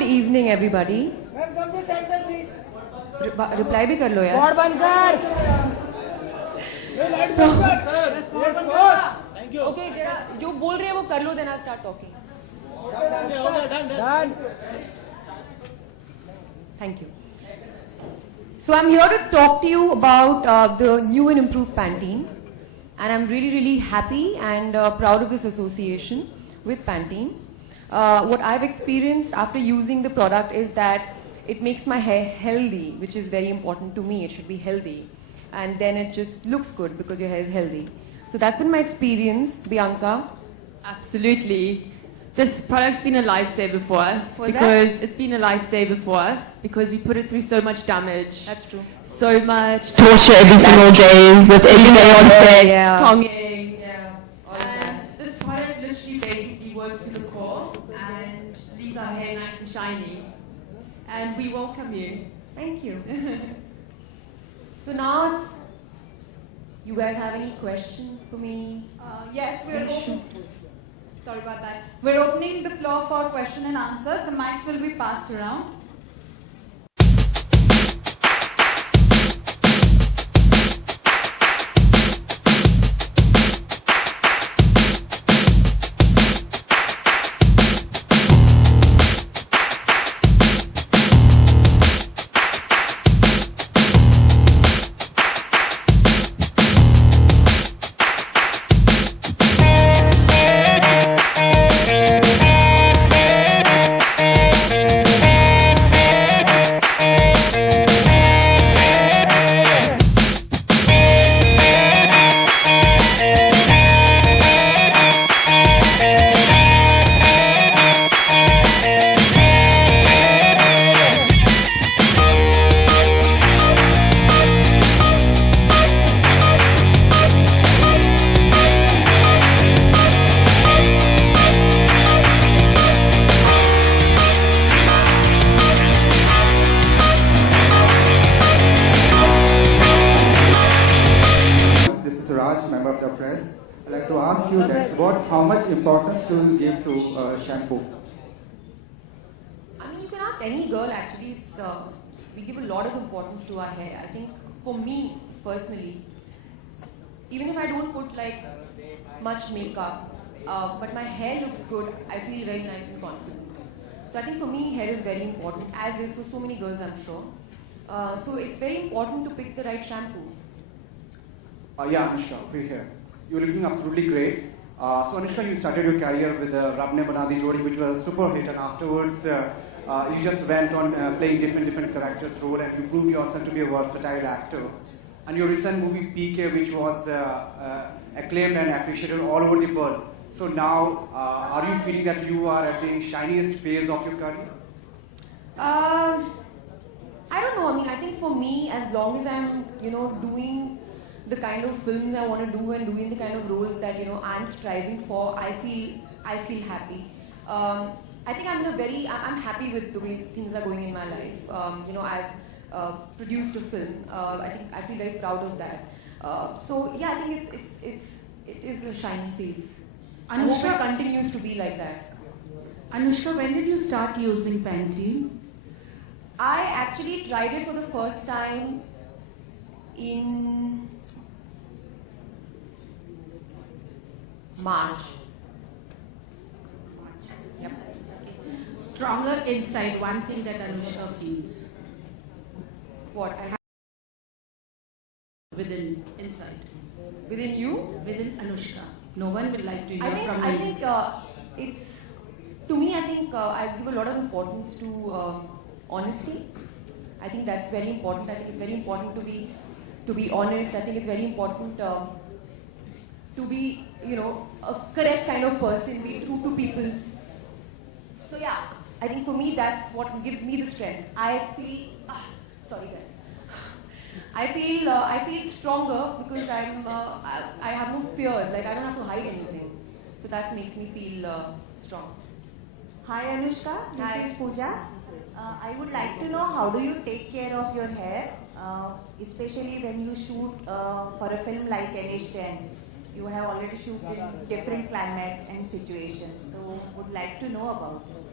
Good evening, everybody. Ma'am, come to center, please. Reply भी कर लो यार. बोर्ड बंद कर. Thank you. Okay, जरा जो बोल रहे हैं वो कर लो, then I'll start talking. Done. Thank you. So I'm here to talk to you about the new and improved Pantene, and I'm really happy and proud of this association with Pantene. What I've experienced after using the product is that it makes my hair healthy, which is very important to me. It should be healthy, and then it just looks good because your hair is healthy. So that's been my experience. Bianca? Absolutely. This product's been a lifesaver for us it's been a lifesaver for us because we put it through so much damage. That's true. So much torture every single day with every day on set, Yeah. tonguing. And this product literally basically works to the core and leaves our hair nice and shiny. And we welcome you. Thank you. So now, you guys have any questions for me? Yes, we're open. Sorry about that. We're opening the floor for question and answer. The mics will be passed around. Member of the press. I'd like to ask you that how much importance do you give to shampoo? I mean, you can ask any girl actually. It's we give a lot of importance to our hair. I think for me personally, even if I don't put like much makeup, but my hair looks good, I feel very nice and confident. So I think for me, hair is very important, as is for so many girls, I'm sure. So it's very important to pick the right shampoo. Yeah, Anushka, we're here. You're looking absolutely great. So Anushka, you started your career with Rab Ne Bana Di Jodi, which was a super hit, and afterwards you just went on playing different characters role, and you proved yourself to be a versatile actor. And your recent movie PK, which was acclaimed and appreciated all over the world. So now, are you feeling that you are at the shiniest phase of your career? I don't know. I mean, I think for me, as long as I'm, doing the kind of films I want to do and doing the kind of roles that I'm striving for, I feel happy. I think I'm happy with the way things are going in my life. I've produced a film. I feel very proud of that. So yeah, I think it is a shiny phase. I hope it continues to be like that. Anushka, when did you start using Pantene? I actually tried it for the first time in March. Yep. Stronger inside, one thing that Anushka feels. What? Within, inside. Within you? Within Anushka. No one will like to hear from I you. think it's, to me, I think I give a lot of importance to honesty. I think that's very important. I think it's very important to be honest. I think it's very important to be, a correct kind of person, be true to people. So yeah, I think for me that's what gives me the strength. I feel, sorry guys. I feel stronger because I have no fears. Like I don't have to hide anything. So that makes me feel strong. Hi Anushka, this is Pooja. I would like to know how do you take care of your hair, especially when you shoot for a film like NH10. You have already shot in different climate and situations, so would like to know about it.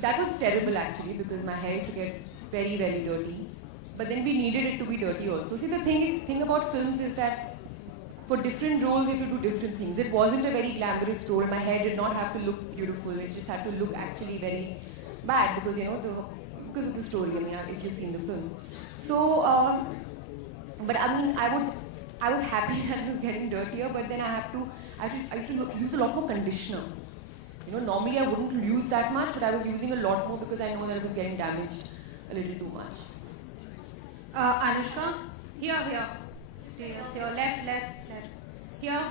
that was terrible actually, because my hair used to get very, very dirty. But then we needed it to be dirty also. See, the thing about films is that for different roles you have to do different things. It wasn't a very glamorous role. My hair did not have to look beautiful. It just had to look actually very bad because, you know, because of the story, I mean, if you've seen the film. So, but I mean, I was happy that it was getting dirtier, but then I used to use a lot more conditioner. You know, normally I wouldn't use that much, but I was using a lot more because I know that it was getting damaged a little too much. Anushka, here. Yes, your left. Here.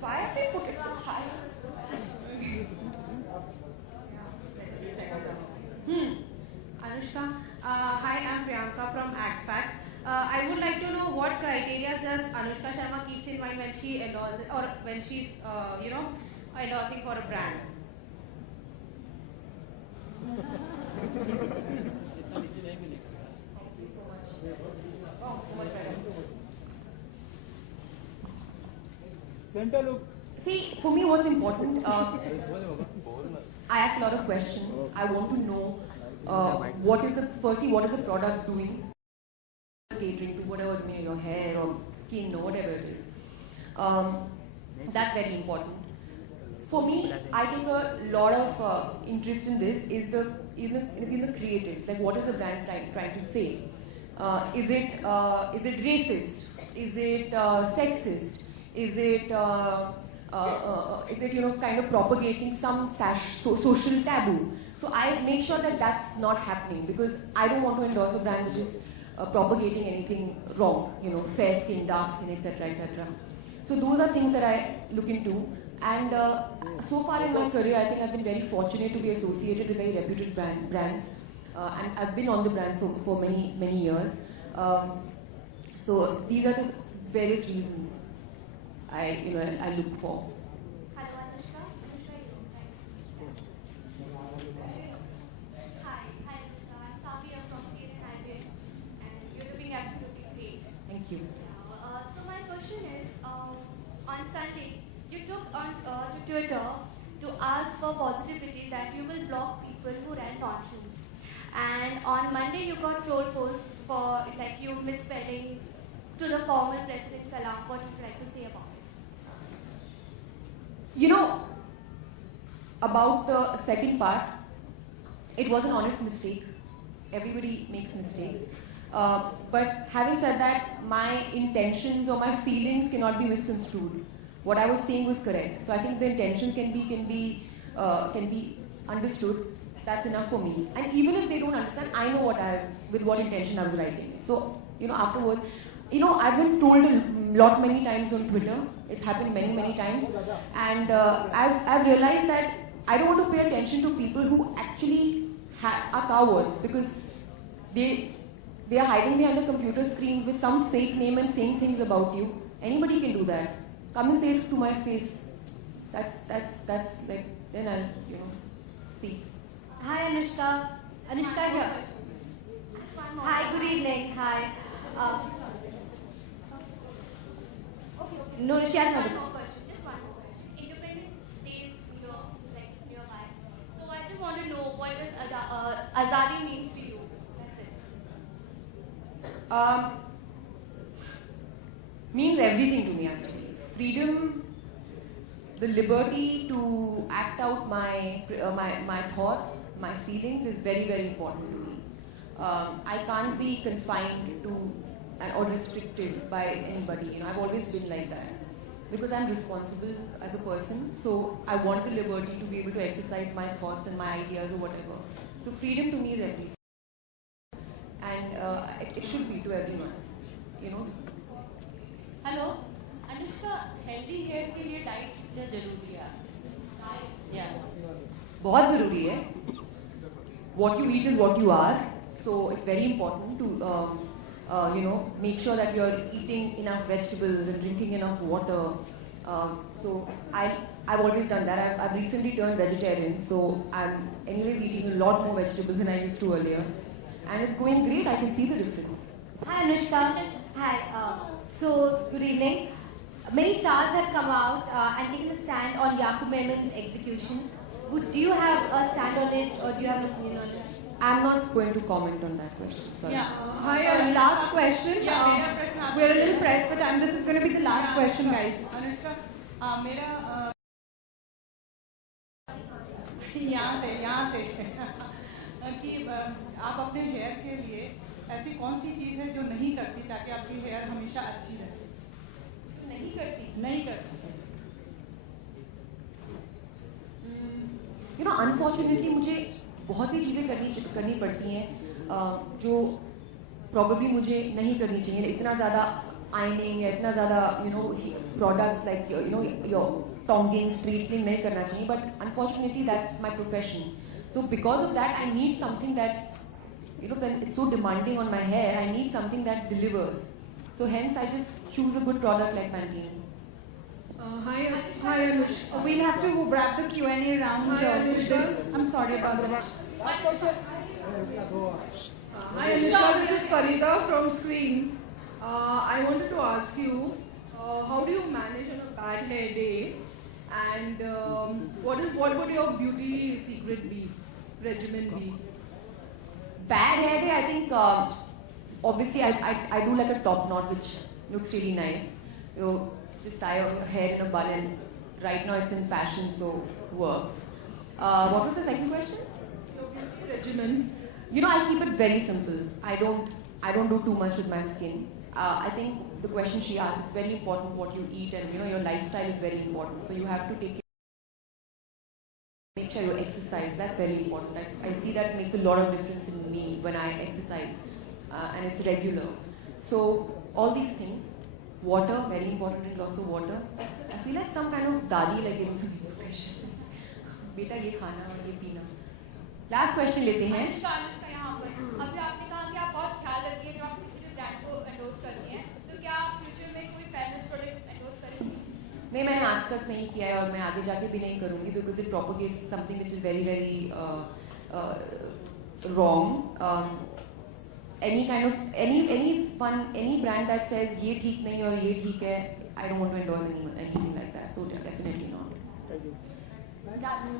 Why have they put it so high? Anushka, hi, I'm Priyanka from ActFacts. I would like to know what criteria does Anushka Sharma keeps in mind when she endorses or when she's, endorsing for a brand? Center look. See, for me what's important, I ask a lot of questions. I want to know what is the product doing, catering to whatever, I mean, your hair or skin or whatever it is. That's very important. For me, I take a lot of interest in this in the creatives. Like, what is the brand trying to say? Is it racist? Is it sexist? Is it kind of propagating some social taboo? So I make sure that that's not happening, because I don't want to endorse a brand which is propagating anything wrong. You know, fair skin, dark skin, etc., etc. So those are things that I look into. And so far in my career, I think I've been very fortunate to be associated with very reputed brands, and I've been on the brands for many years. So these are the various reasons I look for. Hello, Anushka. Hi, Anushka. I'm Savia from CNN and you're looking absolutely great. Thank you. So my question is, on Sunday, you took on to Twitter to ask for positivity that you will block people who ran nonsense. And on Monday, you got troll posts for like you misspelling to the former President Kalam. What would you like to say about it? You know, about the second part, it was an honest mistake. Everybody makes mistakes. But having said that, my intentions or my feelings cannot be misconstrued. What I was saying was correct. So I think the intentions can be understood. That's enough for me. And even if they don't understand, I know with what intention I was writing it. So, you know, afterwards, you know, I've been told many times on Twitter. It's happened many times. And I've realized that I don't want to pay attention to people who actually are cowards, because they are hiding behind the computer screens with some fake name and saying things about you. Anybody can do that. Come and say it to my face. That's like, then I'll, you know, see. Hi, Anushka. Anushka here. Hi, good evening. Hi. No, she has One not. more question. Just one more question. Independence Day is nearby. So I just want to know what does Azadi means to you. That's it. Means everything to me actually. Freedom, the liberty to act out my thoughts, my feelings is very important to me. I can't be confined to or restricted by anybody. You know, I've always been like that because I'm responsible as a person. So I want the liberty to be able to exercise my thoughts and my ideas or whatever. So freedom to me is everything, and it should be to everyone. You know. Hello Anushka healthy hair के लिए diet कितना जरूरी है? बहुत जरूरी है. What you eat is what you are. So it's very important to make sure that you're eating enough vegetables and drinking enough water. So I've always done that. I've recently turned vegetarian, so I'm anyways eating a lot more vegetables than I used to earlier, and it's going great. I can see the difference. Hi, Anushka. Hi. So, good evening. Many stars have come out and taken a stand on Yaqub Memon's execution. Do you have a stand on it or do you have an opinion on it? I'm not going to comment on that question. Sorry. Hi, last question. We're a little pressed for time. This is going to be the last question, guys. Anushka, मेरा यहाँ से कि आप अपने hair के लिए ऐसी कौन सी चीज़ है जो नहीं करती ताकि आपकी हेयर हमेशा अच्छी रहे? नहीं करती। अनफॉर्चुनेटली मुझे बहुत सी चीज़ें करनी पड़ती हैं जो प्रॉब्लली मुझे नहीं करनी चाहिए. इतना ज़्यादा आयनिंग या इतना ज़्यादा प्रोडक्ट्स लाइक योर टोंगिंग स्ट्रेटनिंग नहीं करना चाहिए. But unfortunately that's my profession. So because of that, I need something that, when it's so demanding on my hair, I need something that delivers. So hence, I just choose a good product like Pantene. Hi Anushka. We'll have to wrap the Q&A round. Hi Anushka. I'm sorry about that. Hi Anushka, this is Farida from Screen. I wanted to ask you, how do you manage on a bad hair day? And what would your beauty secret be, regimen be? Bad hair day, I think, obviously I do like a top knot which looks really nice. You just tie your hair in a bun, and right now it's in fashion, so works. What was the second question? Regimen. I keep it very simple. I don't do too much with my skin. I think the question she asked, it's very important what you eat, and your lifestyle is very important. So you have to make sure you exercise. That's very important. I see that makes a lot of difference in me when I exercise, and it's regular. So all these things, water, very important, drink lots of water. I feel like some kind of dadi like it's beta ye khana aur ye peena. Last question लेते हैं. अनुष्का यहाँ पर. अभी आपने कहा कि आप बहुत ख्याल रखती हैं जब आप किसी भी ब्रांड को एंडोर्स करती हैं. तो क्या आप फ्यूचर में कोई फेमस प्रोडक्ट एंडोर्स करेंगी? नहीं, मैंने आज तक नहीं किया है और मैं आगे जाके भी नहीं करूंगी because it propagates something which is very very wrong. Any brand that says ये ठीक नहीं और ये ठीक है, I don't want to endorse anything like that. So definitely not. Done.